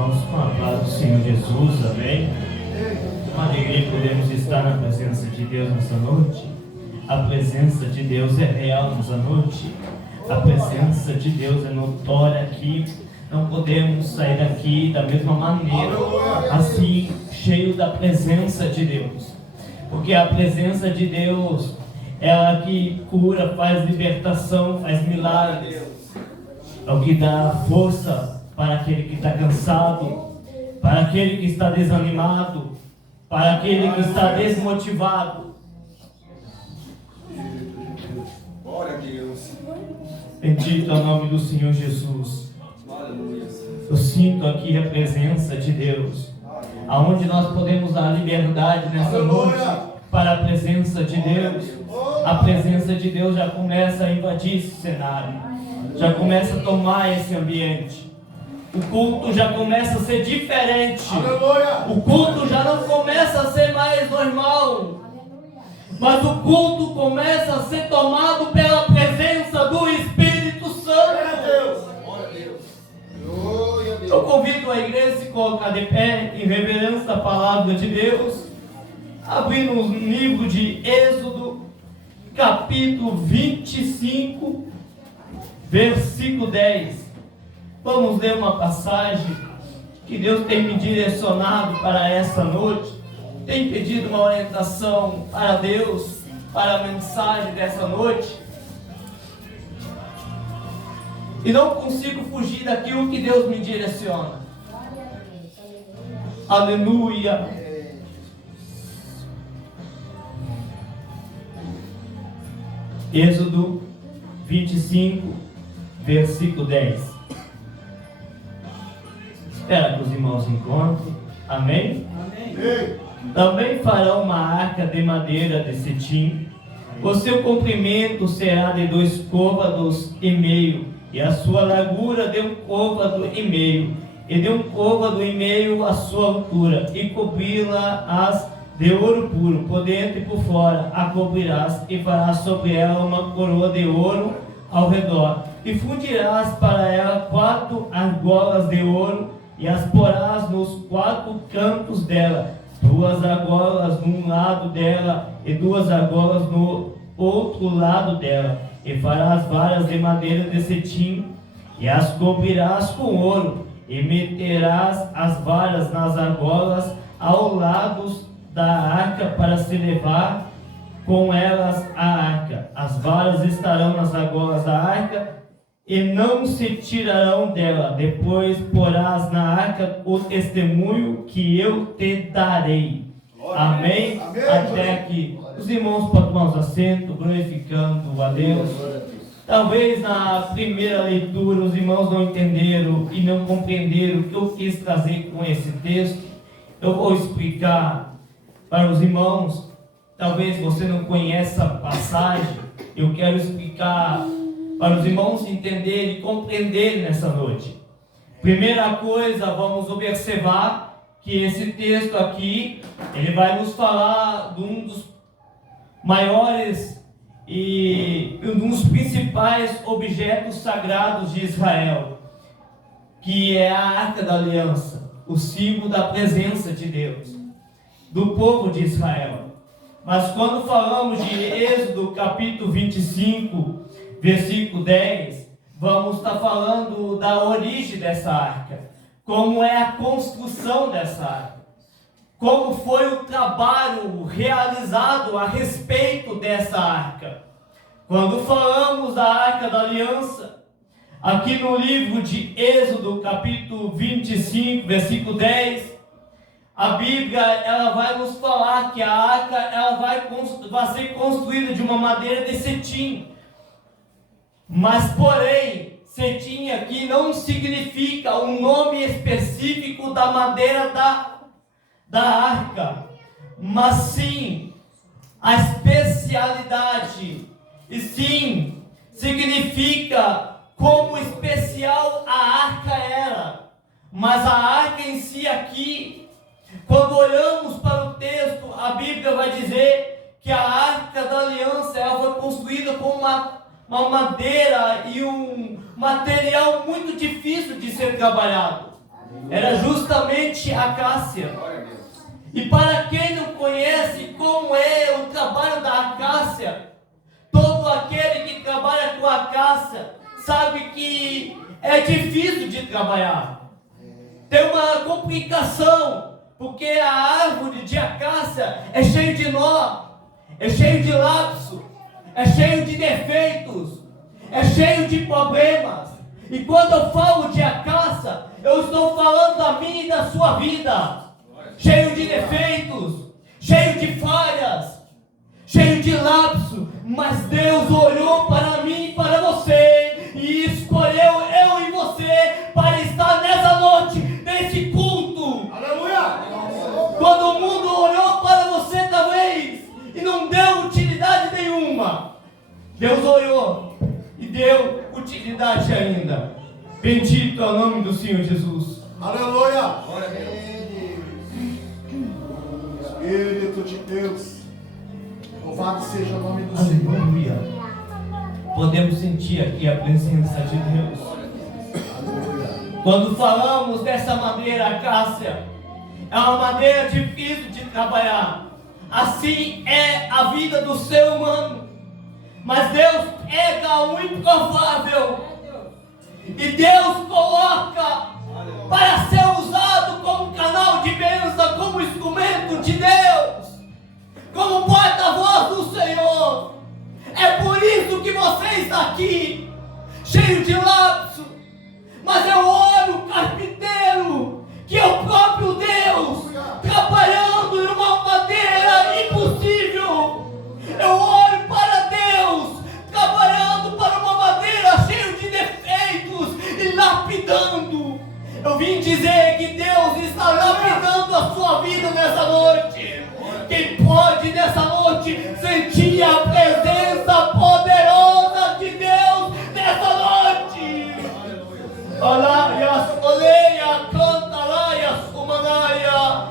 irmãos, com a paz do Senhor Jesus, amém? Uma alegria podemos estar na presença de Deus nessa noite. A presença de Deus é real nessa noite. A presença de Deus é notória aqui. Não podemos sair daqui da mesma maneira, assim, cheio da presença de Deus. Porque a presença de Deus é a que cura, faz libertação, faz milagres. É o que dá força para aquele que está cansado, para aquele que está desanimado, para aquele que está desmotivado. Glória a Deus. Bendito é o nome do Senhor Jesus. Eu sinto aqui a presença de Deus, aonde nós podemos dar liberdade nessa noite para a presença de Deus. A presença de Deus já começa a invadir esse cenário, já começa a tomar esse ambiente. O culto já começa a ser diferente. O culto já não começa a ser mais normal, mas o culto começa a ser tomado pela presença do Espírito Santo. Eu convido a igreja a se colocar de pé em reverência à palavra de Deus, abrindo o livro de Êxodo, capítulo 25, versículo 10. Vamos ler uma passagem que Deus tem me direcionado para essa noite. Tem pedido uma orientação para Deus, para a mensagem dessa noite. E não consigo fugir daquilo que Deus me direciona. Aleluia. Êxodo 25, versículo 10. Espera que os irmãos encontrem. Amém? Amém. Também farão uma arca de madeira de cetim. O seu comprimento será de 2 côvados e meio, e a sua largura de 1 côvado e meio, e de 1 côvado e meio a sua altura, e cobri-la-ás de ouro puro, por dentro e por fora, a cobrirás, e farás sobre ela uma coroa de ouro ao redor, e fundirás para ela 4 argolas de ouro, e as porás nos 4 cantos dela, 2 argolas num lado dela, e 2 argolas no outro lado dela. E farás varas de madeira de cetim, e as cobrirás com ouro, e meterás as varas nas argolas ao lado da arca, para se levar com elas a arca. As varas estarão nas argolas da arca, e não se tirarão dela. Depois porás na arca o testemunho que eu te darei. Amém? Amém. Até aqui. Os irmãos podem tomar os assentos, glorificando a Deus. Talvez na primeira leitura os irmãos não entenderam e não compreenderam o que eu quis trazer com esse texto. Eu vou explicar para os irmãos. Talvez você não conheça a passagem. Eu quero explicar para os irmãos entenderem e compreenderem nessa noite. Primeira coisa, vamos observar que esse texto aqui, ele vai nos falar de um dos maiores e um dos principais objetos sagrados de Israel, que é a Arca da Aliança, o símbolo da presença de Deus, do povo de Israel. Mas quando falamos de Êxodo capítulo 25, versículo 10, vamos estar falando da origem dessa arca, como é a construção dessa arca, como foi o trabalho realizado a respeito dessa arca. Quando falamos da Arca da Aliança, aqui no livro de Êxodo, capítulo 25, versículo 10, a Bíblia ela vai nos falar que a arca ela vai ser construída de uma madeira de cetim. Mas, porém, cetim aqui não significa um nome específico da madeira da arca, mas sim a especialidade, e sim significa como especial a arca era. Mas a arca em si aqui, quando olhamos para o texto, a Bíblia vai dizer que a Arca da Aliança ela foi construída com uma madeira e um material muito difícil de ser trabalhado. era justamente a acácia. Glória a Deus. E para quem não conhece como é o trabalho da acácia, todo aquele que trabalha com a acácia sabe que é difícil de trabalhar. Tem uma complicação, porque a árvore de acácia é cheia de nó, é cheio de lapso, é cheio de defeitos, é cheio de problemas. E quando eu falo de acácia, eu estou falando da minha e da sua vida, cheio de defeitos, cheio de falhas, cheio de lapso. Mas Deus olhou para mim e para você e escolheu eu e você para estar nessa noite, nesse culto. Aleluia! Quando o mundo olhou para você talvez e não deu utilidade nenhuma, Deus olhou e deu utilidade ainda. Bendito é o nome do Senhor Jesus. Aleluia! Glória a Deus. Espírito de Deus, louvado seja o nome do Senhor. Aleluia. Podemos sentir aqui a presença de Deus. Quando falamos dessa madeira acácia, é uma madeira difícil de trabalhar. Assim é a vida do ser humano. Mas Deus pega o improvável e Deus coloca para ser usado como canal de bênção, como instrumento de Deus, como porta-voz do Senhor. É por isso que você está aqui, cheio de lapso. Mas eu oro, carpinteiro, que é o próprio Deus trabalhando em uma madeira impossível. Eu oro para Deus trabalhando para uma madeira cheia de defeitos e lapidando. Eu vim dizer que Deus está lapidando a sua vida nessa noite. Quem pode nessa noite sentir a presença poderosa de Deus nessa noite? Olá, oleia, canta lá, yasumanaia.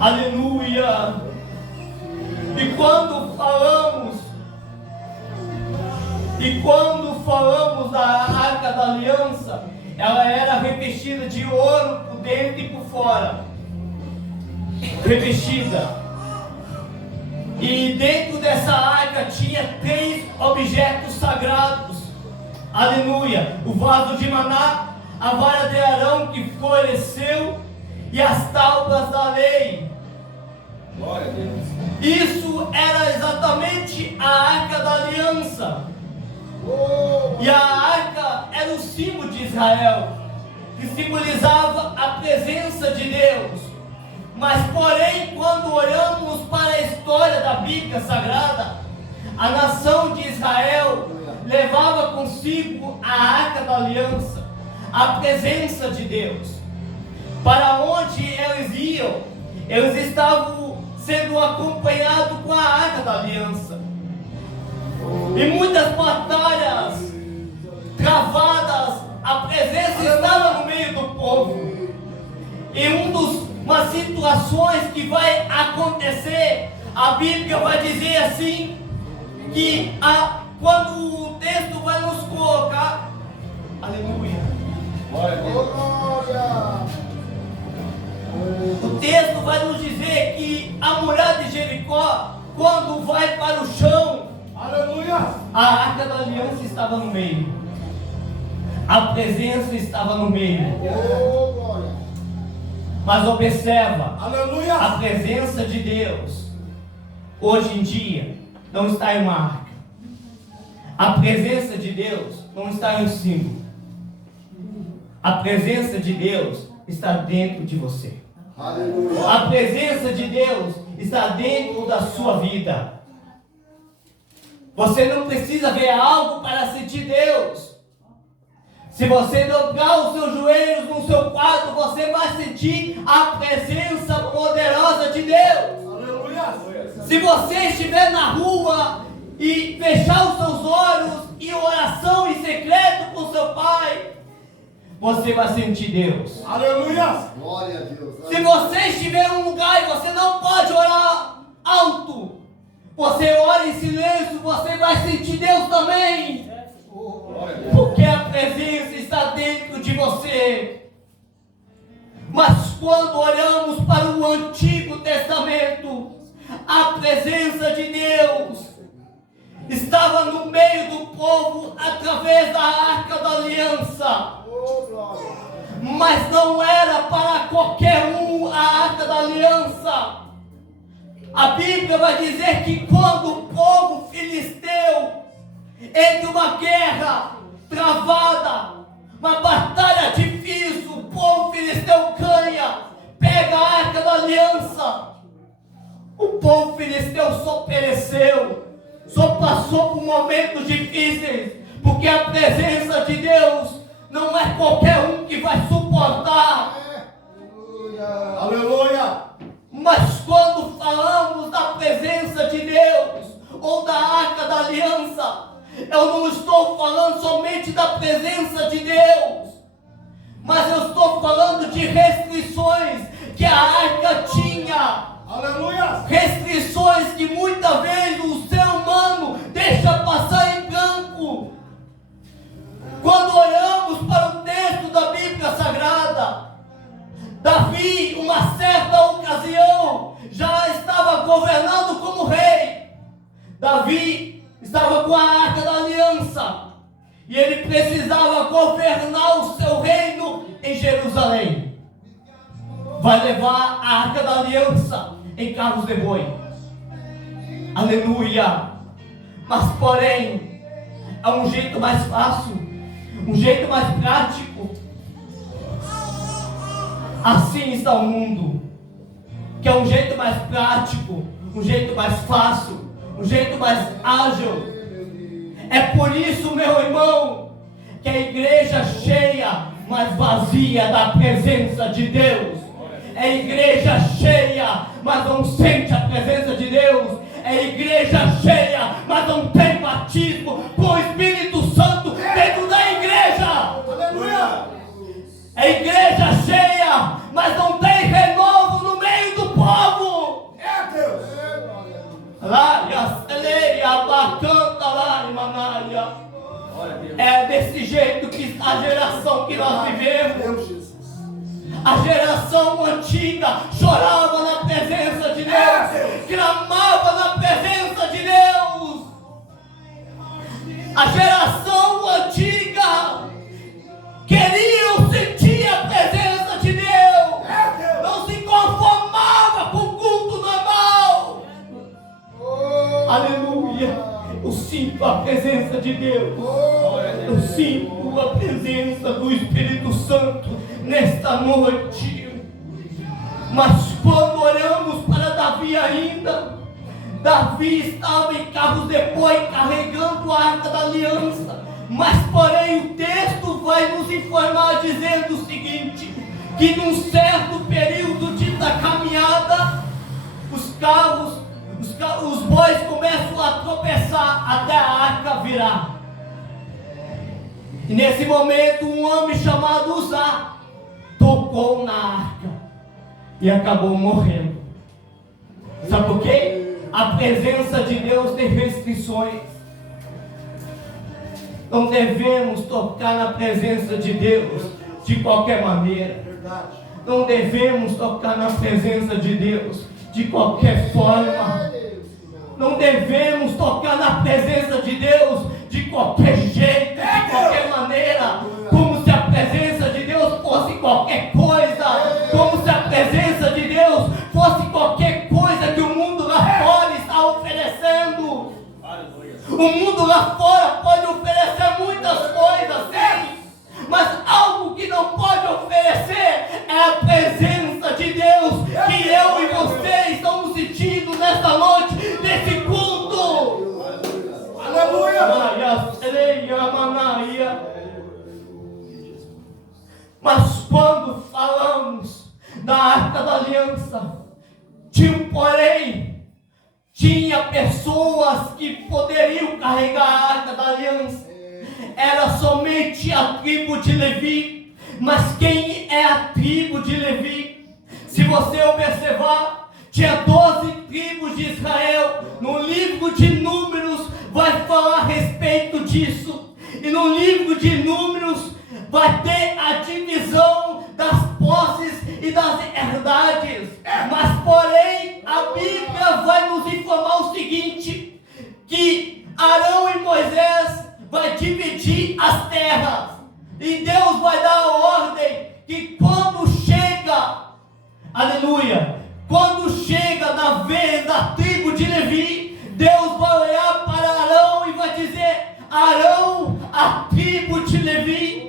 Aleluia. E quando falamos da Arca da Aliança, ela era revestida de ouro por dentro e por fora. Revestida. E dentro dessa arca tinha 3 objetos sagrados. Aleluia. O vaso de maná, a vara de Arão que floresceu e as tábuas da lei. Glória a Deus. Isso era exatamente a Arca da Aliança. E a arca era o símbolo de Israel, que simbolizava a presença de Deus. Mas porém, quando olhamos para a história da Bíblia Sagrada, a nação de Israel levava consigo a Arca da Aliança, a presença de Deus. Para onde eles iam, eles estavam sendo acompanhados com a Arca da Aliança. E muitas batalhas travadas, a presença estava no meio do povo. E umas situações que vai acontecer, a Bíblia vai dizer assim, que quando o texto vai nos colocar, aleluia, Glória a Deus. o texto vai nos dizer que a muralha de Jericó, quando vai para o chão, Aleluia! a Arca da Aliança estava no meio. A presença estava no meio. Oh, glória! Mas observa, Aleluia! a presença de Deus, hoje em dia, não está em uma arca. A presença de Deus não está em um símbolo. A presença de Deus está dentro de você. Aleluia! A presença de Deus está dentro da sua vida. Você não precisa ver algo para sentir Deus. Se você dobrar os seus joelhos no seu quarto, você vai sentir a presença poderosa de Deus. Aleluia! Se você estiver na rua e fechar os seus olhos em oração em secreto com seu Pai, você vai sentir Deus. Aleluia! Glória a Deus. Se você estiver em um lugar e você não pode orar alto, você ora em silêncio, você vai sentir Deus também. quando olhamos para o Antigo Testamento, a presença de Deus estava no meio do povo através da Arca da Aliança. Mas não era para qualquer um a Arca da Aliança. A Bíblia vai dizer que quando o povo filisteu, entre uma guerra travada, uma batalha difícil, o povo filisteu ganha, pega a Arca da Aliança. O povo filisteu só pereceu, só passou por momentos difíceis, porque a presença de Deus não é qualquer um que vai suportar. Aleluia! Mas quando falamos da presença de Deus, ou da Arca da Aliança, eu não estou falando somente da presença de Deus, mas eu estou falando de restrições que a arca tinha. Aleluia! Restrições que muitas vezes o ser humano deixa passar em branco. Quando olhamos para o texto da Bíblia Sagrada, Davi, uma certa ocasião, já estava governando como rei. Davi estava com a Arca da Aliança e ele precisava governar o seu reino em Jerusalém. Vai levar a Arca da Aliança em carros de boi. Aleluia! Mas porém, é um jeito mais fácil, um jeito mais prático. Assim está o mundo, que é um jeito mais prático, um jeito mais fácil, um jeito mais ágil. É por isso, meu irmão, que a igreja cheia, mas vazia da presença de Deus. É igreja cheia, mas não sente a presença de Deus. É igreja cheia, mas não tem batismo com o Espírito Santo dentro da igreja. Aleluia! É igreja cheia, mas não tem renovo no meio do povo. É Deus! É desse jeito que está a geração que nós vivemos. Deus, Jesus. A geração antiga chorava na presença de Deus, clamava na presença de Deus. A geração antiga queria sentir a presença de Deus, não se conformava com o culto normal. Aleluia! Eu sinto a presença de Deus, eu sinto a presença do Espírito Santo nesta noite. Mas quando olhamos para Davi ainda, Davi estava em carros de boi carregando a Arca da Aliança. Mas porém o texto vai nos informar dizendo o seguinte, que num certo período da caminhada, os bois começam a tropeçar até a arca virar. E nesse momento um homem chamado Uzá tocou na arca e acabou morrendo. Sabe por quê? A presença de Deus tem restrições. Não devemos tocar na presença de Deus de qualquer maneira. Não devemos tocar na presença de Deus de qualquer forma. Não devemos tocar na presença de Deus de qualquer jeito, de qualquer maneira, como se a presença de Deus fosse qualquer coisa, como se a presença de Deus fosse qualquer coisa que o mundo lá fora está oferecendo. O mundo lá fora pode oferecer muitas coisas, sim, mas algo que não pode oferecer é a presença de Deus, que eu e você estamos sentindo nesta noite, nesse culto. Aleluia! Mas quando falamos da Arca da Aliança, tinha pessoas que poderiam carregar a Arca da Aliança. Era somente a tribo de Levi. Mas quem é a tribo de Levi? Se você observar, tinha 12 tribos de Israel. No livro de Números vai falar a respeito disso. E no livro de Números vai ter a divisão das posses e das dividir as terras. E Deus vai dar a ordem que quando chega, aleluia, quando chega na vez da tribo de Levi, Deus vai olhar para Arão e vai dizer: Arão, a tribo de Levi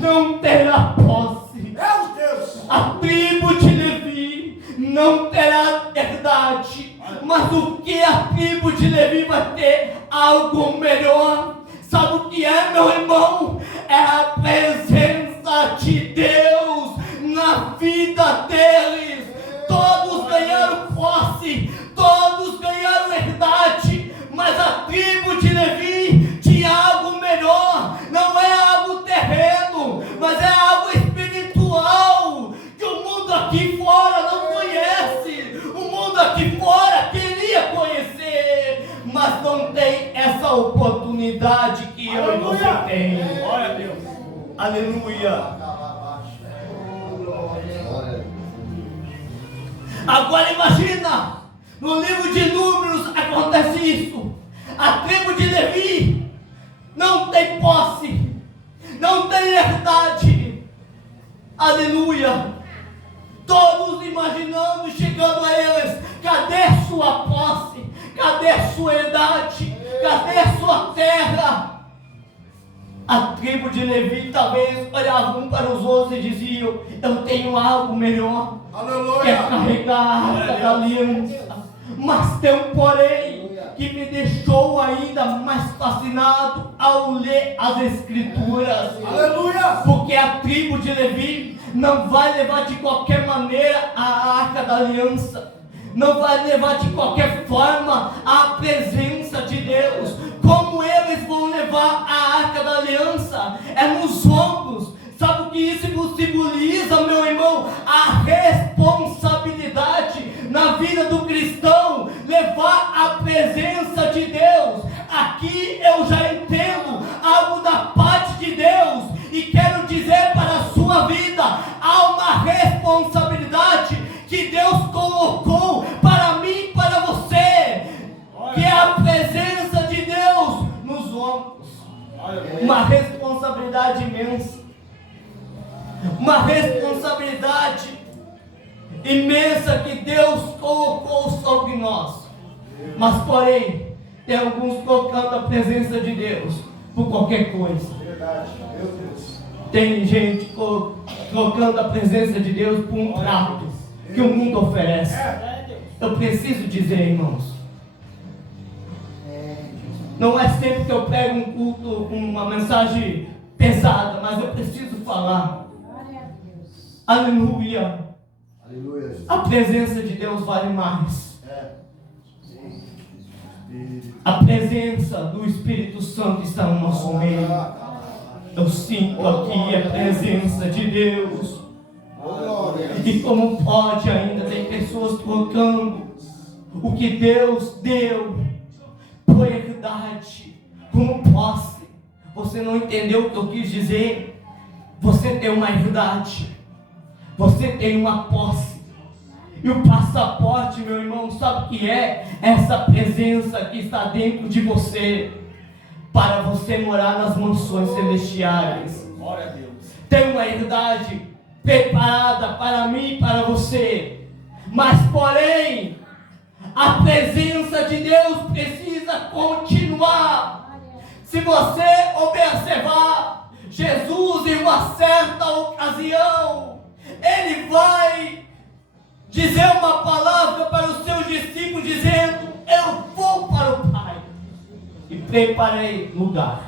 não terá posse. Meu Deus! A tribo de Levi não terá herdade. Mas o que a tribo de Levi vai ter? Algo melhor. Sabe o que é, meu irmão? É a presença de Deus na vida deles. Todos ganharam posse, todos ganharam herdade, mas a tribo de Levi tinha algo melhor. Não é algo terreno, mas é algo espiritual, que o mundo aqui fora não conhece. O mundo aqui fora queria conhecer, mas não tem essa oportunidade que eu e você tem. Glória a Deus. Aleluia. Agora imagina, no livro de Números acontece isso. A tribo de Levi não tem posse, não tem herdade. Aleluia. Todos imaginando, chegando a eles: cadê sua posse? Cadê sua herdade? Cadê sua terra? A tribo de Levi talvez olhavam um para os outros e diziam: eu tenho algo melhor. Aleluia. Quer carregar a arca da aliança. Mas tem um porém que me deixou ainda mais fascinado ao ler as escrituras. Aleluia. Porque a tribo de Levi não vai levar de qualquer maneira a arca da aliança, não vai levar de qualquer forma a presença de Deus. Como eles vão levar a arca da aliança? É nos ombros. Sabe o que isso simboliza, meu irmão? A responsabilidade na vida do cristão, levar a presença de Deus. Aqui eu já entendo algo da parte de Deus e quero dizer para a sua vida: há uma responsabilidade que Deus colocou para mim e para você, que é a presença de Deus nos ombros. Uma responsabilidade imensa. Uma responsabilidade imensa que Deus colocou sobre nós. Mas porém, tem alguns colocando a presença de Deus por qualquer coisa. Verdade, meu Deus. Tem gente colocando a presença de Deus por um prato que o mundo oferece. Eu preciso dizer, irmãos, não é sempre que eu pego um culto com uma mensagem pesada, mas eu preciso falar. Aleluia. Aleluia. A presença de Deus vale mais. A presença do Espírito Santo está no nosso meio. Eu sinto aqui a presença de Deus. E como pode ainda ter pessoas trocando o que Deus deu por herdade, como posse? Você não entendeu o que eu quis dizer? Você tem uma herdade, você tem uma posse. E o passaporte, meu irmão, sabe o que é? Essa presença que está dentro de você, para você morar nas mansões celestiais. Glória a Deus. Tem uma herdade preparada para mim e para você. Mas porém, a presença de Deus precisa continuar. Se você observar Jesus em uma certa ocasião, Ele vai dizer uma palavra para os seus discípulos, dizendo: eu vou para o Pai e preparei lugar.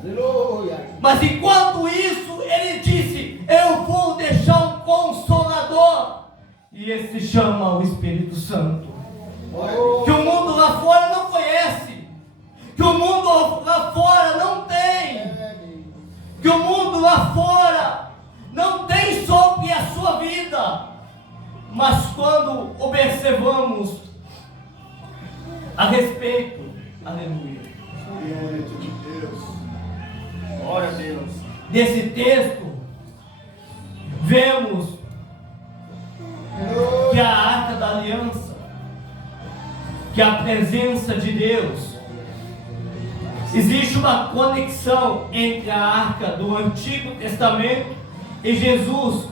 Aleluia. Mas enquanto isso, Ele disse: eu vou deixar um Consolador, e esse se chama o Espírito Santo, que o mundo lá fora não conhece, que o mundo lá fora não tem, que o mundo lá fora não tem sobre a sua vida. Mas quando observamos a respeito, aleluia, Espírito de Deus. Glória a Deus. desse texto, vemos que a arca da aliança, que a presença de Deus Existe uma conexão entre a arca do Antigo Testamento e Jesus,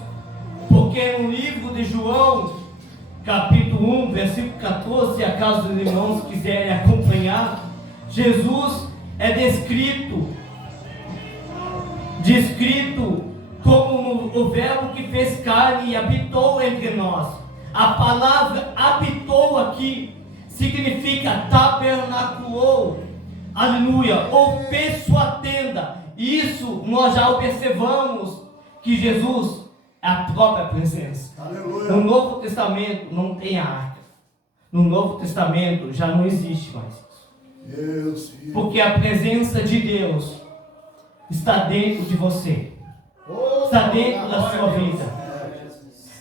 porque no livro de João, capítulo 1, versículo 14, se acaso os irmãos quiserem acompanhar, Jesus é descrito como o verbo que fez carne e habitou entre nós. A palavra habitou aqui significa tabernaculou, aleluia, ou fez sua tenda. Isso nós já observamos que Jesus é a própria presença. Aleluia. No Novo Testamento não tem arca. No Novo Testamento já não existe mais isso. Porque a presença de Deus está dentro de você. Está dentro da sua vida.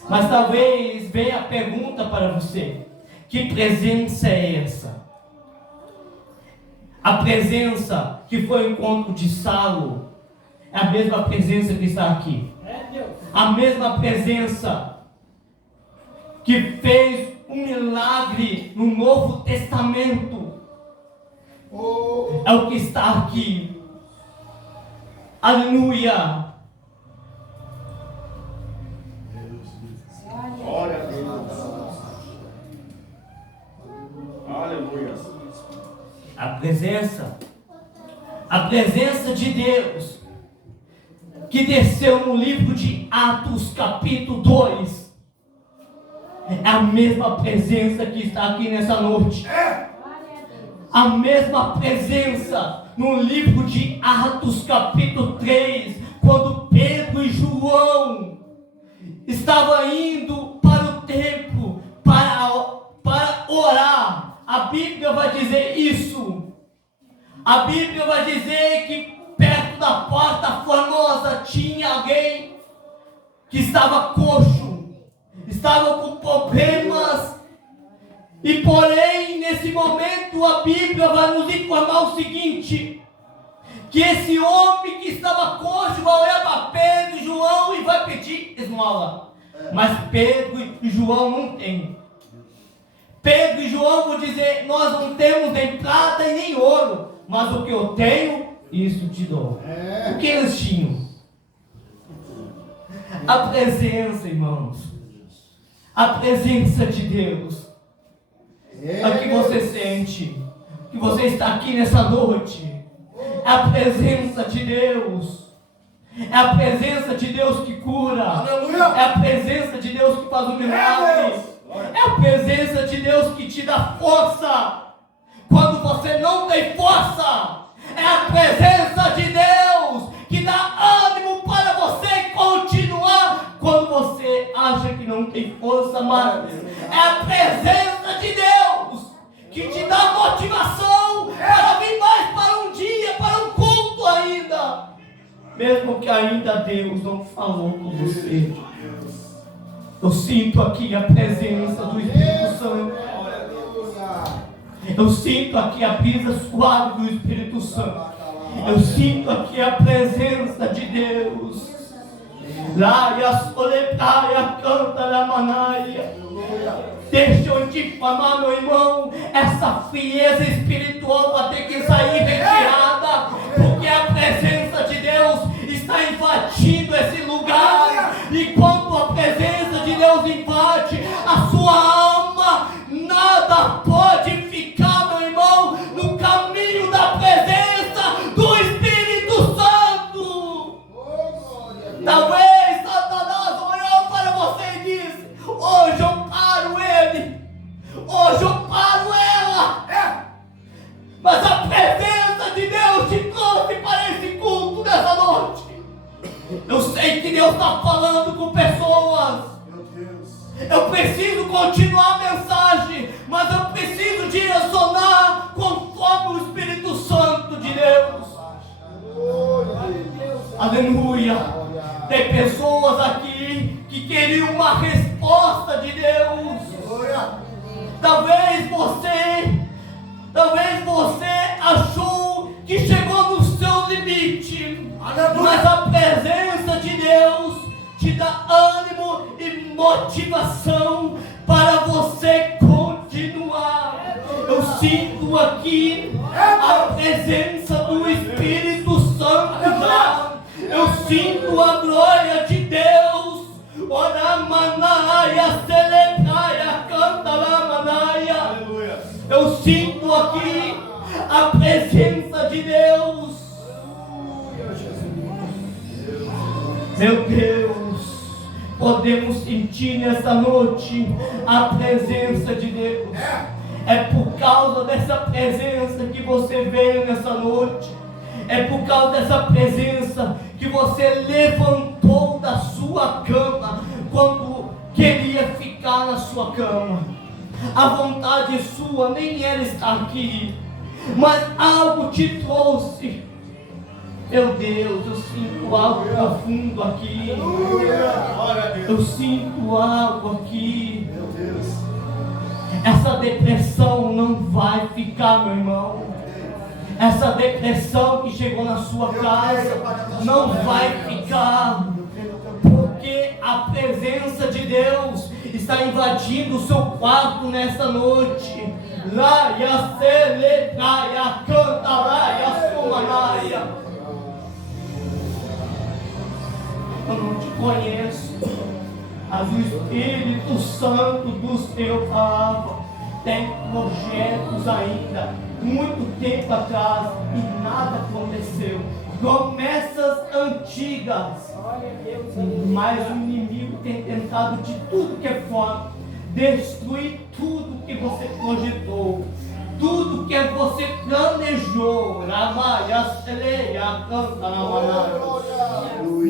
Mas talvez venha a pergunta para você: que presença é essa? A presença que foi o encontro de Saulo é a mesma presença que está aqui. A mesma presença que fez um milagre no Novo Testamento é o que está aqui. Aleluia. Glória a Deus. Aleluia. A presença de Deus que desceu no livro de Atos, capítulo 2, é a mesma presença que está aqui nessa noite. A mesma presença no livro de Atos, capítulo 3, quando Pedro e João estavam indo para o templo para orar. A Bíblia vai dizer isso. A Bíblia vai dizer que perto da porta formosa tinha alguém que estava coxo, estava com problemas. E porém, nesse momento, a Bíblia vai nos informar o seguinte: que esse homem que estava coxo vai olhar para Pedro e João e vai pedir esmola. Mas Pedro e João não têm. Pedro e João vão dizer: nós não temos nem prata e nem ouro, mas o que eu tenho, isso te dou. O que eles tinham? A presença, irmãos. A presença de Deus. É o que você sente, que você está aqui nessa noite. É a presença de Deus. É a presença de Deus que cura. Aleluia. É a presença de Deus que faz o milagre. É a presença de Deus que te dá força quando você não tem força. É a presença de Deus que dá ânimo para você continuar quando você acha que não tem força mais. É a presença de Deus que te dá motivação para vir mais para um dia, para um culto ainda, mesmo que ainda Deus não falou com você. Eu sinto aqui a presença do Espírito Santo. Eu sinto aqui a brisa suave do Espírito Santo. Eu sinto aqui a presença de Deus. Lá e a soletraia canta na manaia. Deixa eu te falar, meu irmão, essa frieza espiritual vai ter que sair retirada, porque a presença de Deus está invadindo esse lugar. E quando a presença de Deus invade a sua alma, nada pode ficar, meu irmão, no caminho da presença do Espírito Santo. Talvez Satanás olhou para você e disse: hoje eu paro ele, hoje eu paro ela. Mas a presença de Deus te trouxe para esse culto nessa noite. Eu sei que Deus está falando com pessoas. Eu preciso continuar a mensagem, mas eu preciso direcionar conforme o Espírito Santo de Deus. Aleluia. Tem pessoas aqui que queriam uma resposta de Deus. Talvez você achou que chegou no seu limite. Mas a presença de Deus te dá ânimo e motivação para você continuar. Eu sinto aqui a presença do Espírito Santo já. Eu sinto a glória de Deus. Ora manaia, celebraia, canta lá manaia. Eu sinto aqui a presença de Deus. Meu Deus, podemos sentir nessa noite a presença de Deus. É por causa dessa presença que você veio nessa noite. É por causa dessa presença que você levantou da sua cama quando queria ficar na sua cama. A vontade sua nem era estar aqui, mas algo te trouxe. Meu Deus, eu sinto algo profundo aqui. Eu sinto algo aqui. Meu Deus. Essa depressão não vai ficar, meu irmão. Essa depressão que chegou na sua casa não vai ficar, porque a presença de Deus está invadindo o seu quarto nessa noite. Laia, celebraia, cantaraia, somanaia. Eu não te conheço, mas o Espírito Santo do Senhor falava. Tem projetos ainda, muito tempo atrás, e nada aconteceu. Promessas antigas, mas o inimigo tem tentado de tudo que é forma destruir tudo que você projetou, tudo que você planejou.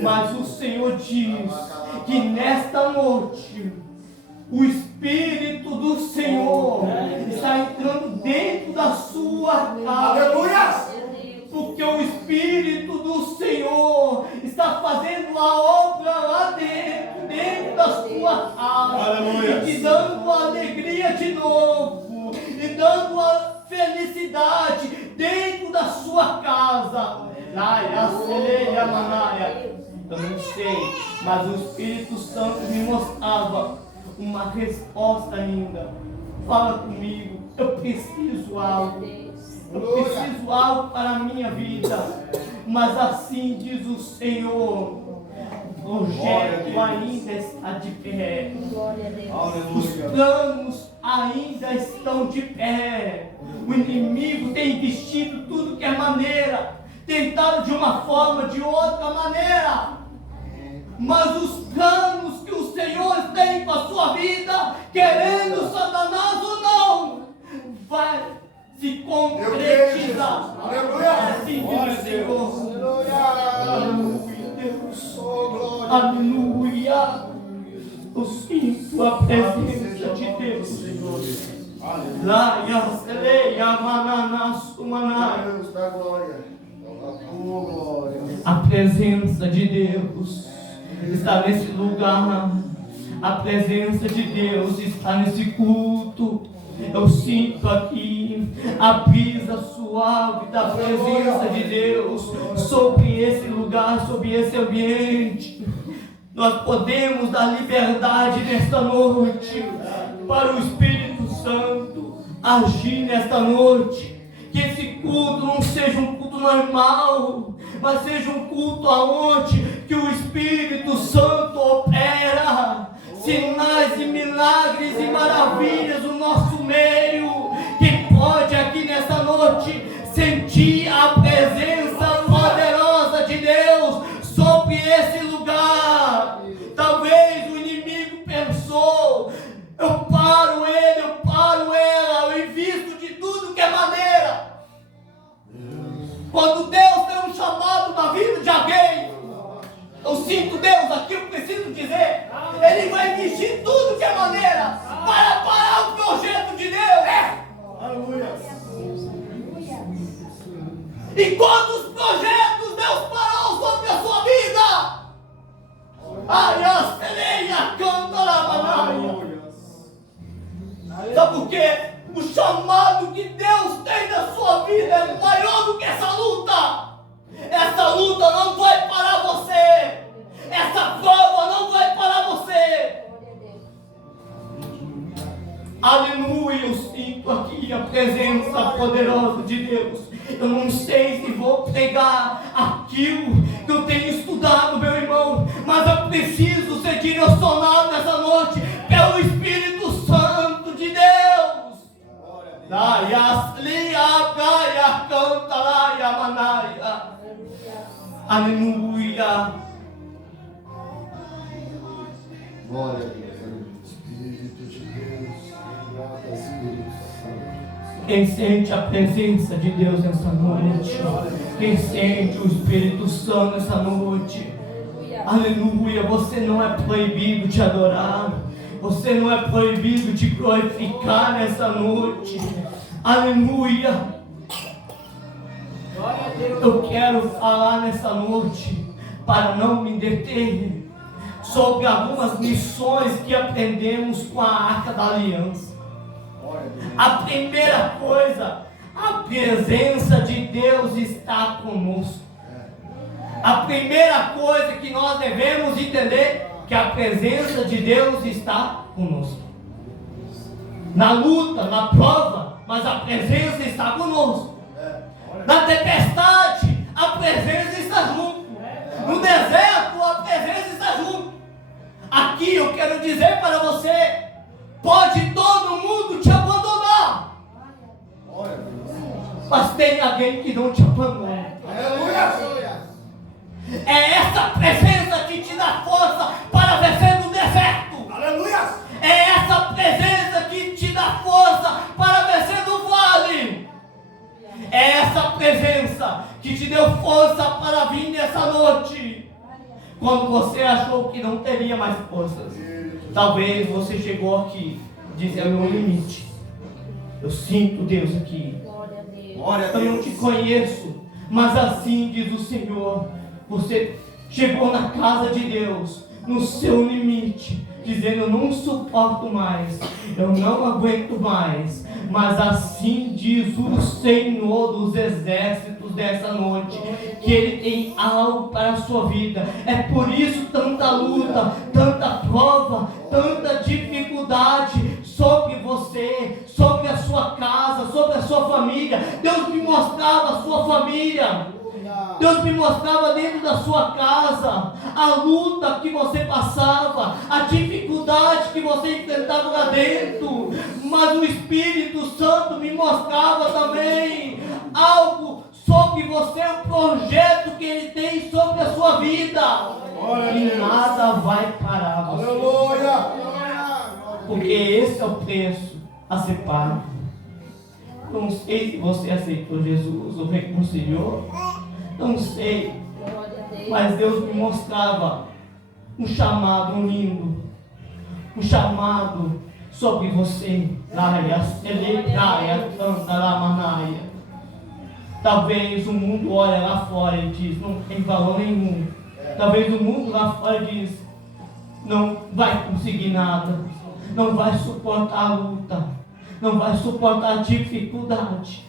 Mas o Senhor diz que nesta noite o Espírito do Senhor está entrando dentro da sua casa. Aleluia! Porque o Espírito do Senhor está fazendo a obra lá dentro da sua casa. Aleluia! E te dando alegria de novo. E dando a felicidade dentro da sua casa. Eu não sei, mas o Espírito Santo me mostrava uma resposta ainda. Fala comigo, eu preciso algo. Eu preciso algo para a minha vida. Mas assim diz o Senhor, o projeto ainda está de pé. Os planos ainda estão de pé. O inimigo tem investido tudo que é maneira, tentado de uma forma, de outra maneira. Mas os planos que o Senhor tem para a sua vida, querendo Satanás ou não, vai se concretizar. Aleluia! Assim diz o Senhor. Aleluia, Deus. Aleluia. Eu sinto a presença de Deus. Lá, Yaseleia, Mananasu, Manai. Deus da glória. Glória. A presença de Deus está nesse lugar. A presença de Deus está nesse culto. Eu sinto aqui a brisa suave da presença de Deus sobre esse lugar, sobre esse ambiente. Nós podemos dar liberdade nesta noite para o Espírito Santo agir nesta noite. Que esse culto não seja um culto normal, mas seja um culto aonde que o Espírito Santo opera sinais e milagres e maravilhas no nosso meio. Quem pode aqui nessa noite sentir a presença poderosa de Deus sobre esse lugar? Talvez o inimigo pensou: eu paro ele, eu paro ela, eu invisto de tudo que é maneira. Quando Deus tem um chamado na vida de alguém, eu sinto Deus aqui, eu preciso dizer, Ele vai investir tudo que é maneira para parar o projeto de Deus. Aleluia! E quantos projetos Deus parou sobre a sua vida? Ariasteleia, canta lá, manaia. Sabe por quê? O chamado que Deus tem na sua vida é maior do que essa luta. Essa luta não vai parar você. Essa prova não vai parar você. Aleluia, eu sinto aqui a presença poderoso de Deus. Eu não sei se vou pregar aquilo que eu tenho estudado, meu irmão, mas eu preciso ser direcionado nessa noite pelo Espírito Santo de Deus. Aleluia. Glória a Deus. Espírito de Deus. Graças Espírito Santo. Quem sente a presença de Deus nessa noite? Quem sente o Espírito Santo nessa noite? Aleluia. Você não é proibido de adorar. Você não é proibido de glorificar nessa noite. Aleluia. Eu quero falar nessa noite, para não me deter, sobre algumas lições que aprendemos com a Arca da Aliança. A primeira coisa, a presença de Deus está conosco. A primeira coisa que nós devemos entender, que a presença de Deus está conosco. Na luta, na prova, mas a presença está conosco. Na tempestade, a presença está junto. No deserto, a presença está junto. Aqui eu quero dizer para você, pode todo mundo te abandonar, mas tem alguém que não te abandona. É essa presença que te dá força para vencer no deserto. Aleluia! É essa presença que te dá força para vencer no vale. É essa presença que te deu força para vir nessa noite, quando você achou que não teria mais forças. Talvez você chegou aqui dizendo no limite. Eu sinto Deus aqui. Eu não te conheço, mas assim diz o Senhor. Você chegou na casa de Deus, no seu limite, dizendo: eu não suporto mais, eu não aguento mais. Mas assim diz o Senhor dos exércitos dessa noite, que Ele tem algo para a sua vida. É por isso tanta luta, tanta prova, tanta dificuldade sobre você, sobre a sua casa, sobre a sua família. Deus me mostrava a sua família. Deus me mostrava dentro da sua casa a luta que você passava, a dificuldade que você enfrentava lá dentro. Mas o Espírito Santo me mostrava também algo sobre você, um projeto que Ele tem sobre a sua vida. E nada vai parar você. Aleluia! Porque esse é o preço a ser pago. Não sei se você aceitou Jesus ou reconciliou. Não sei, mas Deus me mostrava um chamado lindo, um chamado sobre você. Talvez o mundo olha lá fora e diz: não tem valor nenhum. Talvez o mundo lá fora diz: não vai conseguir nada, não vai suportar a luta, não vai suportar a dificuldade,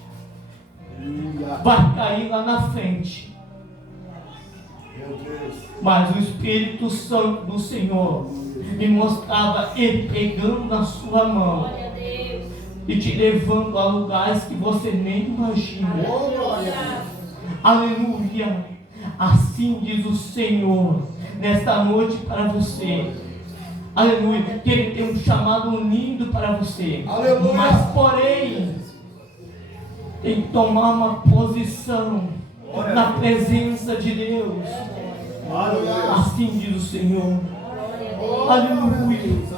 vai cair lá na frente. Mas o Espírito Santo do Senhor me mostrava Ele pegando na sua mão e te levando a lugares que você nem imagina. Aleluia! Assim diz o Senhor nesta noite para você. Aleluia! Que Ele tem um chamado lindo para você. Aleluia! Mas porém, tem que tomar uma posição na presença de Deus. Assim diz o Senhor. Aleluia.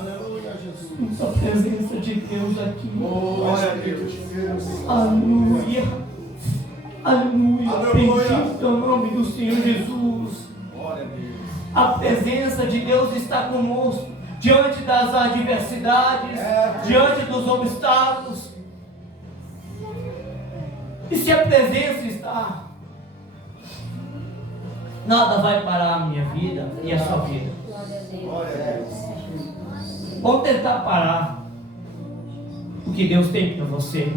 Muita presença de Deus aqui. Aleluia. Aleluia. Bendito é o nome do Senhor Jesus. A presença de Deus está conosco diante das adversidades, diante dos obstáculos. E se a presença está, nada vai parar a minha vida e a sua vida. Vamos tentar parar o que Deus tem para você.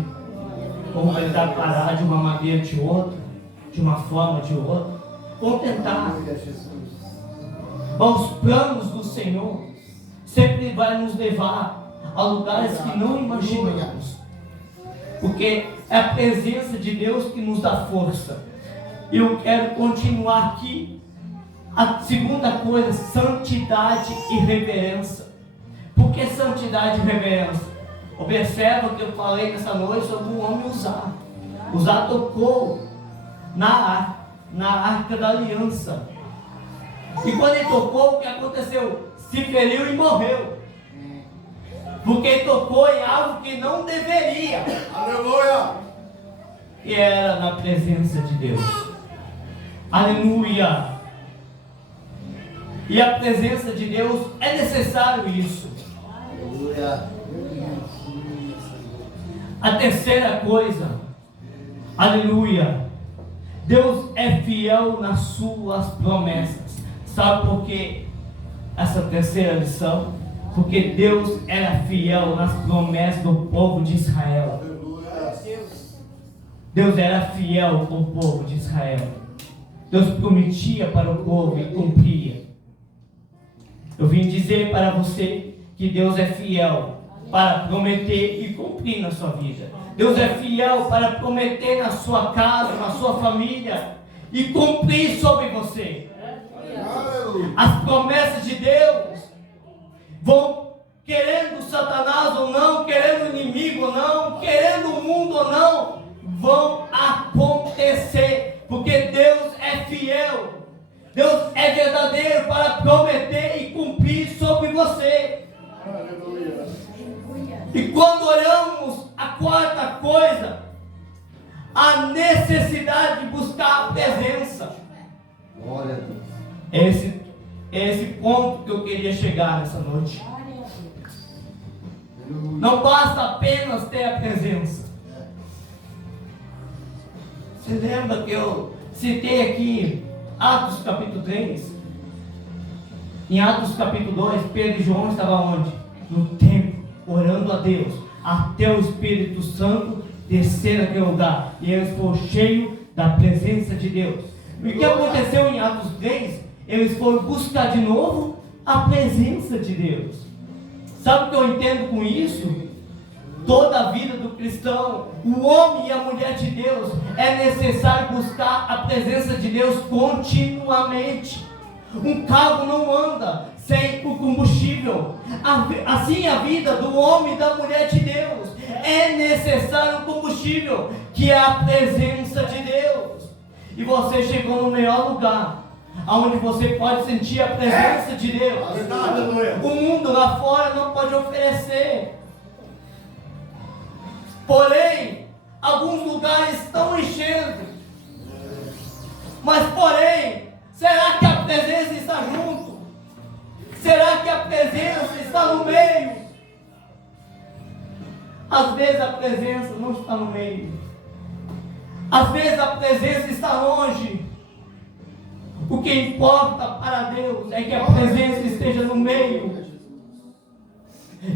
Vamos tentar parar de uma maneira ou de outra, de uma forma ou de outra. Vamos tentar. Os planos do Senhor sempre vai nos levar a lugares que não imaginamos. Porque É a presença de Deus que nos dá força. Eu quero continuar aqui. A segunda coisa, santidade e reverência. Por que santidade e reverência? Observa que eu falei nessa noite sobre o homem Uzá. Uzá tocou na arca da aliança. E quando ele tocou, o que aconteceu? Se feriu e morreu. Porque ele tocou em algo que não deveria. Aleluia! E era na presença de Deus. Aleluia! E a presença de Deus é necessário isso. Aleluia! A terceira coisa, aleluia, Deus é fiel nas suas promessas. Sabe por que essa terceira lição? Porque Deus era fiel nas promessas do povo de Israel. Deus era fiel com o povo de Israel. Deus prometia para o povo e cumpria. Eu vim dizer para você que Deus é fiel para prometer e cumprir na sua vida. Deus é fiel para prometer na sua casa, na sua família e cumprir sobre você. As promessas de Deus vão, querendo Satanás ou não, querendo o inimigo ou não, querendo o mundo ou não, vão acontecer, porque Deus é fiel. Deus é verdadeiro para prometer e cumprir sobre você. Aleluia! E quando olhamos a quarta coisa, a necessidade de buscar a presença. Glória a Deus. Esse ponto que eu queria chegar nessa noite. Não basta apenas ter a presença. Você lembra que eu citei aqui Atos capítulo 3? Em Atos capítulo 2, Pedro e João estavam onde? No templo, orando a Deus, até o Espírito Santo descer naquele lugar. E eles foram cheios da presença de Deus. E o que aconteceu em Atos 3? Eles foram buscar de novo a presença de Deus. Sabe o que eu entendo com isso? Toda a vida do cristão, o homem e a mulher de Deus, é necessário buscar a presença de Deus continuamente. Um carro não anda sem o combustível. Assim a vida do homem e da mulher de Deus, é necessário um combustível, que é a presença de Deus. E você chegou no melhor lugar, onde você pode sentir a presença de Deus. O mundo lá fora não pode oferecer. Porém, alguns lugares estão enchendo. Mas porém, será que a presença está junto? Será que a presença está no meio? Às vezes a presença não está no meio. Às vezes a presença está longe. O que importa para Deus é que a presença esteja no meio.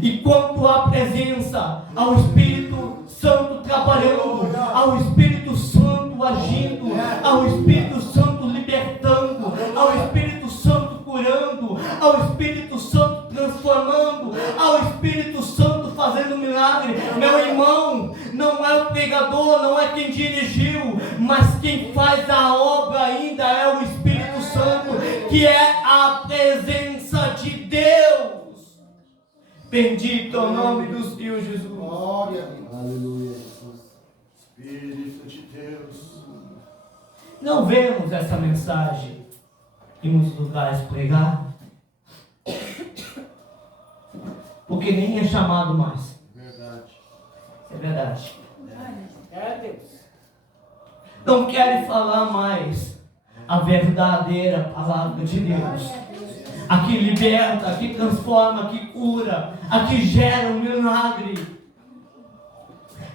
E quanto à presença, ao Espírito Santo trabalhando, ao Espírito Santo agindo, ao Espírito Santo libertando, ao Espírito Santo curando, ao Espírito Santo transformando, ao Espírito Santo fazendo milagre. Meu irmão, não é o pregador, não é quem dirigiu, mas quem faz a obra ainda é o Espírito Santo, que é a presença de Deus. Bendito é o nome do Senhor Jesus. Glória a Deus. Aleluia, Jesus. Espírito de Deus. Não vemos essa mensagem em muitos lugares pregar, porque nem é chamado mais. Verdade. É verdade. É Deus. Não querem falar mais a verdadeira palavra de Deus. A que liberta, a que transforma, a que cura, a que gera um milagre.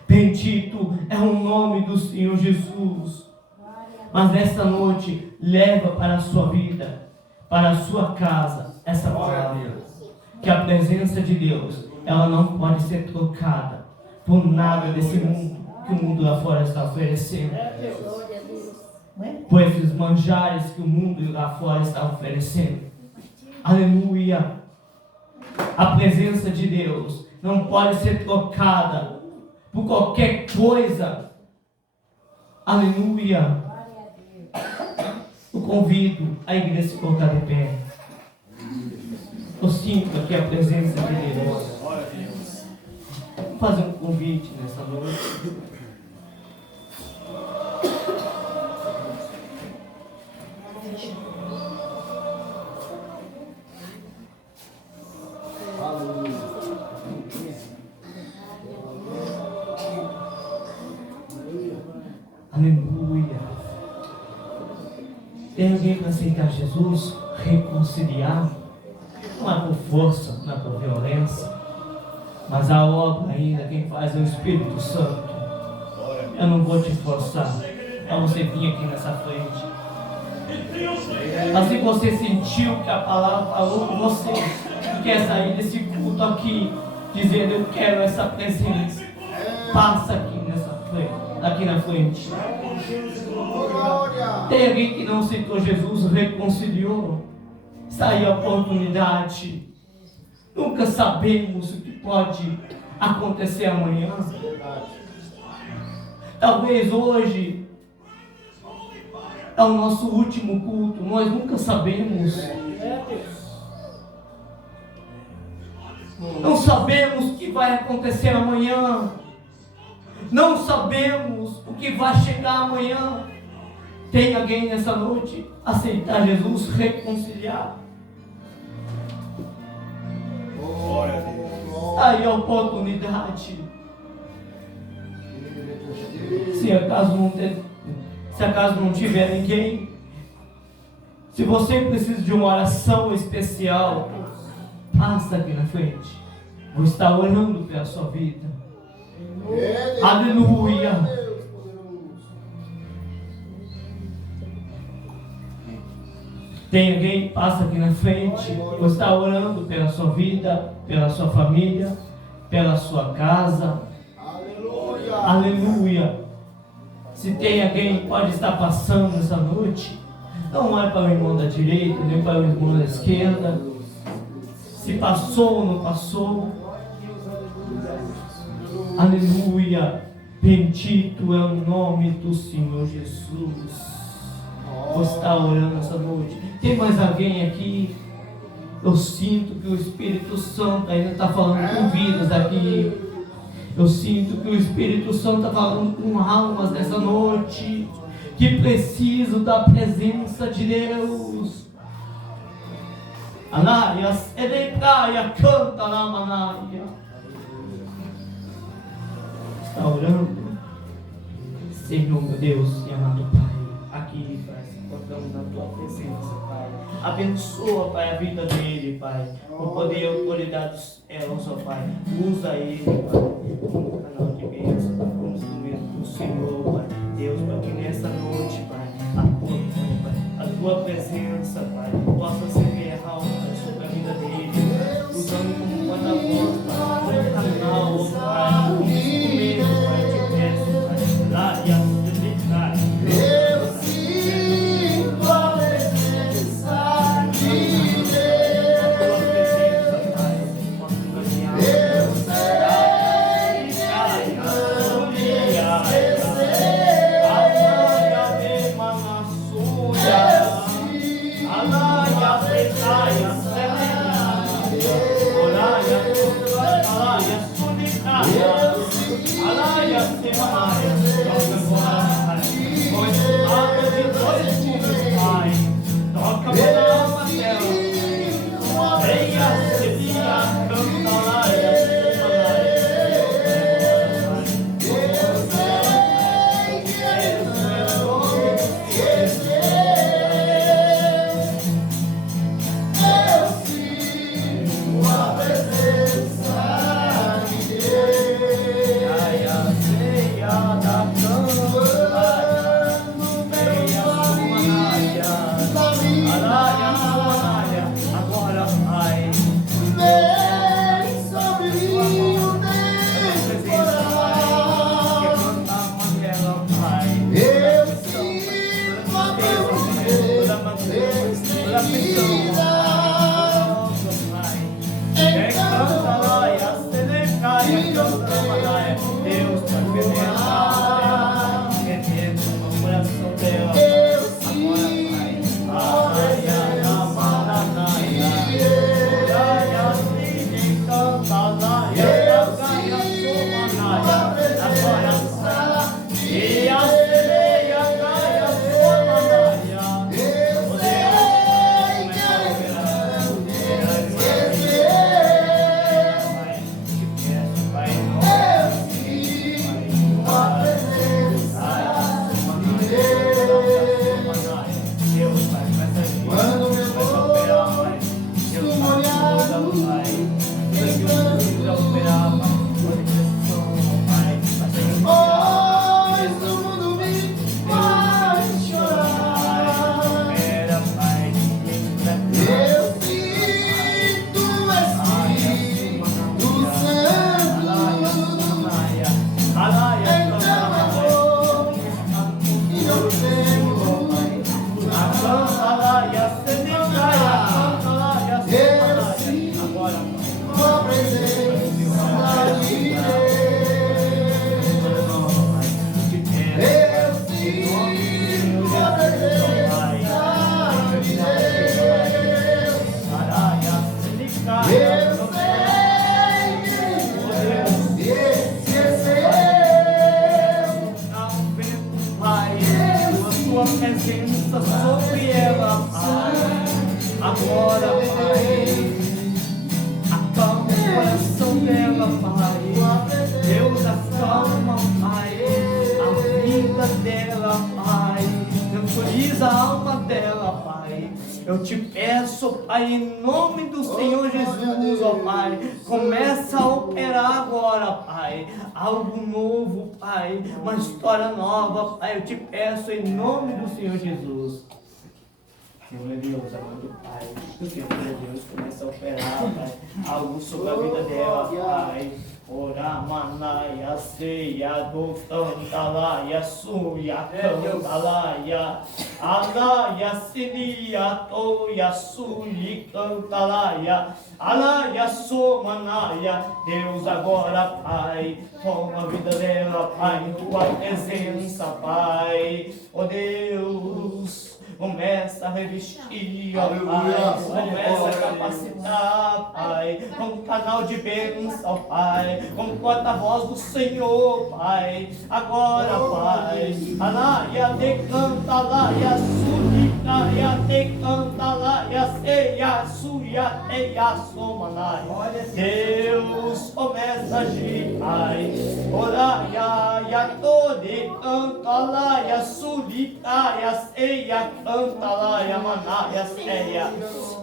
Bendito é o nome do Senhor Jesus. Mas nesta noite, leva para a sua vida, para a sua casa, essa palavra. Que a presença de Deus, ela não pode ser trocada por nada desse mundo, que o mundo lá fora está oferecendo. Por esses manjares que o mundo lá fora está oferecendo. Aleluia. A presença de Deus não pode ser trocada por qualquer coisa Aleluia. Eu convido a igreja a se colocar de pé. Eu sinto aqui a presença de Deus. Vou fazer um convite nessa noite. Aleluia. Tem alguém para aceitar Jesus? Reconciliar? Não é por força, não é por violência, mas a obra ainda quem faz é o Espírito Santo. Eu não vou te forçar para você vir aqui nessa frente. Assim você sentiu que a palavra falou com você e quer sair desse culto aqui dizendo eu quero essa presença, passa aqui nessa frente, aqui na frente. Tem alguém que não aceitou Jesus, reconciliou. Está aí a oportunidade. Nunca sabemos o que pode acontecer amanhã. Talvez hoje é o nosso último culto. Nós nunca sabemos. Não sabemos o que vai acontecer amanhã. Não sabemos o que vai chegar amanhã. Tem alguém nessa noite aceitar Jesus, reconciliar? Aí a oportunidade. Se acaso não tiver ninguém, se você precisa de uma oração especial, passa aqui na frente. Vou estar orando pela sua vida. Aleluia. Tem alguém? Passa aqui na frente. Vou estar orando pela sua vida, pela sua família, pela sua casa. Aleluia. Aleluia. Se tem alguém que pode estar passando essa noite, não é para o irmão da direita, nem para o irmão da esquerda. Se passou ou não passou. Aleluia. Bendito é o nome do Senhor Jesus. Vou estar orando essa noite. Tem mais alguém aqui? Eu sinto que o Espírito Santo ainda está falando com vidas aqui. Eu sinto que o Espírito Santo está falando com almas nessa noite que precisam da presença de Deus. Anaias, Elepraia, canta na Manaia. Está orando? Senhor, meu Deus e amado Pai, aqui, Pai, se encontramos na Tua presença, Pai. Abençoa, Pai, a vida dele, Pai. O poder e a autoridade dos céus, ó Pai. Usa ele, Pai, como canal de bênção, como instrumento do Senhor, Pai. Deus, para que nesta noite, Pai, a Tua presença, Pai, possa ser real, Pai, sobre a vida dele. Usando como guarda-voz, Pai, como canal, ó Pai, como instrumento, Pai, te peço, Pai. Lá e a Deus, presença sobre ela, Pai. Agora, Pai, acalma o coração dela, Pai. Deus, acalma, Pai, a vida dela, Pai. Tranquiliza a alma dela, Pai. Eu te peço, Pai, em nome do Senhor Jesus, ó Pai, começa a operar agora, Pai, algo novo, Pai, uma história nova, Pai, eu te peço em nome do Senhor Jesus. Senhor Deus, amado Pai, o Senhor Deus começa a operar, Pai, algo sobre a vida dela, Pai. Ora manaya seya do cantalaya suya cantalaya alaya silia toya suli cantalaya alaya somanaya. Deus, agora, Pai, toma a vida dela, Pai, em tua presença, Pai. Oh Deus, começa a revestir, ó Pai, começa a capacitar, Pai, como canal de bênção, Pai, como porta-voz do Senhor, Pai. Agora, Pai, alaia de canta, alaia sulicaia de canta, alaia ceia, suia, teia, somanai. Deus, começa a agir, Pai. Oraia, tode canta, alaia sulicaia, ceia, Antalaia, Manaia, Ceia.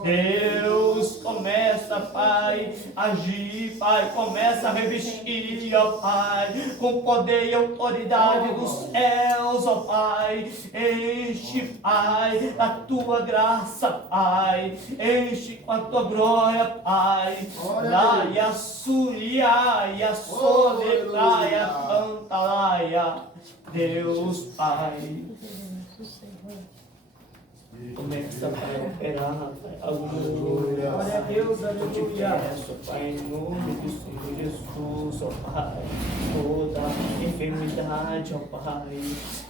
Deus, começa, Pai, a agir, Pai, começa a revestir, ó Pai, com poder e autoridade dos céus, ó Pai. Enche, Pai, da tua graça, Pai, enche com a tua glória, Pai. Laia, Suriaia, Solecaia, Antalaia. Deus, Pai, começa, Pai, a operar, Pai, algo novo. Glória a Deus, aleluia. Eu te peço, Pai, em nome do Senhor Jesus, ó Pai, toda enfermidade, ó Pai,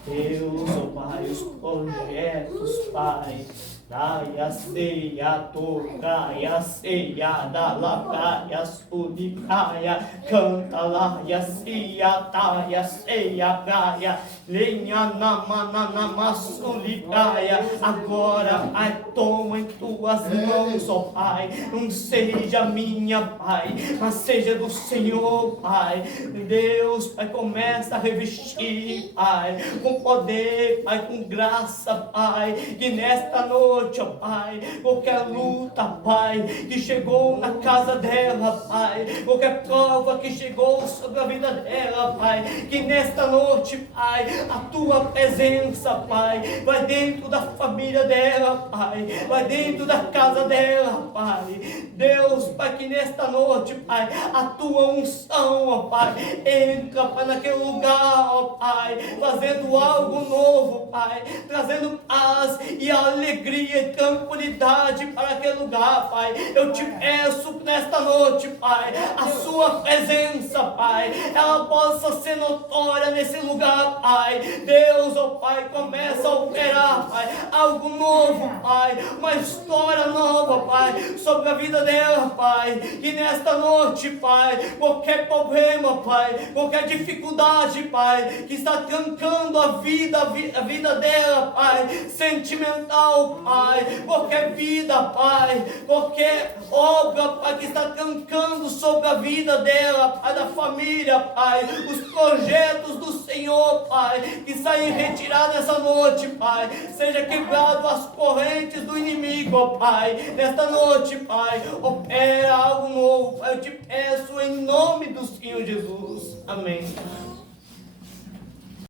Deus, ó Pai, os projetos, Pai, Daia ceia, tocaia, ceia, da lacaia, sulicaia, canta laia, ceia, taia, ceia, gaia, lenha, namanana, sulicaia. Agora, Pai, toma em tuas mãos, ó Pai, não seja minha, Pai, mas seja do Senhor, Pai. Deus, Pai, começa a revestir, Pai, com poder, Pai, com graça, Pai, que nesta noite, ó Pai, qualquer luta, Pai, que chegou na casa dela, Pai, qualquer prova que chegou sobre a vida dela, Pai, que nesta noite, Pai, a tua presença, Pai, vai dentro da família dela, Pai, vai dentro da casa dela, Pai. Deus, Pai, que nesta noite, Pai, a tua unção, ó Pai, entra, Pai, naquele lugar, ó Pai, fazendo algo novo, Pai, trazendo paz e alegria e tranquilidade para aquele lugar, Pai. Eu te peço nesta noite, Pai, a sua presença, Pai, ela possa ser notória nesse lugar, Pai. Deus, ó Pai, começa a operar, Pai, algo novo, Pai, uma história nova, Pai, sobre a vida dela, Pai. E nesta noite, Pai, qualquer problema, Pai, qualquer dificuldade, Pai, que está trancando a vida dela, Pai, sentimental, Pai, qualquer vida, Pai, qualquer obra, Pai, que está trancando sobre a vida dela, Pai, da família, Pai, os projetos do Senhor, Pai, que saem retirados nessa noite, Pai, seja quebrado as correntes do inimigo, ó Pai, nesta noite, Pai, opera algo novo, Pai, eu te peço em nome do Senhor Jesus, amém.